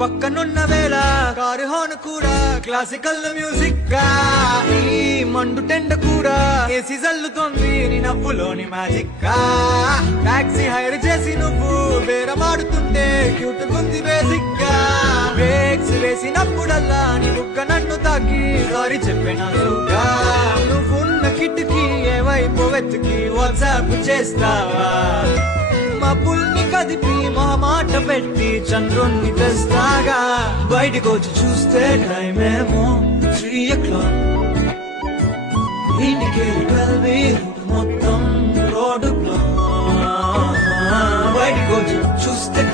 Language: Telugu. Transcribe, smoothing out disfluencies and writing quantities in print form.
పక్కనున్న వేళ కారు హార్న్ కూడా క్లాసికల్ మ్యూజిక్ గా ఈ మండు టెండ కూడా ఏసీ జల్లుతోంది నీ నవ్వులోని మ్యాజిక్ గా టాక్సీ హైర్ చేసి నువ్వు బేరమాడుతుంటే క్యూట్ గుంది బేసిక్ గా బ్రేక్స్ వేసినప్పుడల్లా నీ బుగ్గ నన్ను తాకి సారీ చెప్పినగా నువ్వున్న కిటికీ ఏ వైపు వెతికి వాట్సాప్ చేస్తావా మబ్బుల్ని కదిపి మాట పెట్టి చంద్రుణ్ణి తెస్తాగా బయటకు వచ్చి చూస్తే టైం ఏమో 3 o'clock ఇండికేటర్ 12 మొత్తం రోడ్డు బ్లాక్ బయటకు వచ్చి చూస్తే